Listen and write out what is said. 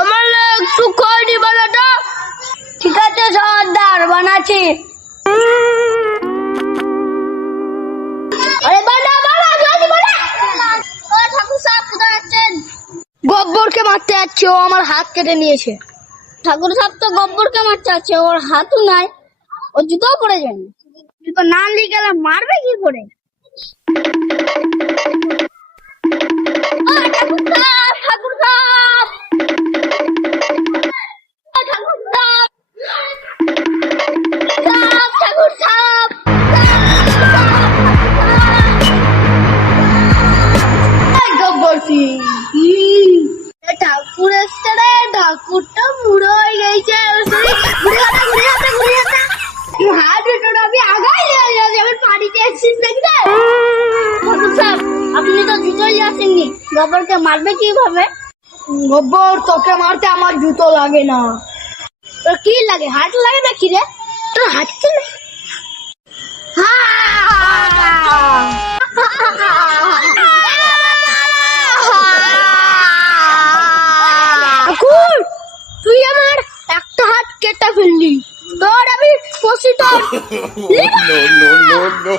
আমার একটু খড়ি বানাটা। ঠিক আছে সর্দার, বানাচ্ছি। আরে বানা বানা, জলদি বানা। ও ঠাকুর সাহেব কোথায় যাচ্ছেন? গব্বরকে মারতে যাচ্ছে, ও আমার হাত কেটে নিয়েছে। ঠাকুর সাহেব তো গব্বরকে মারতে যাচ্ছে, ওর হাতও নাই, ও জুতোও পরে যায়নি। জুতো না নিয়ে গেলে মারবে কি করে? ঠাকুর সাহেব, ঠাকুর সাহেব, ঠাকুর সাহেব, গব্বর সিং, ঠাকুর এসছে রে। ঠাকুরটা বুড়ো হয়ে গেছে, হাত দুটো আমি আগাই আমি বাড়িতে এসেছিস নাকি রে? ঠাকুর সাহেব, আপনি তো জুতোই আসেননি, গব্বরকে মারবে কিভাবে? গব্বর, তোকে মারতে আমার জুতো লাগে না। তোর কি লাগে? হাত লাগে না কি রে? তোর হাঁটতে না? ঠাকুর, তুই আমার একটা হাত কেটে ফেললি, তোর আমি কষি তোর। No, no, no, no.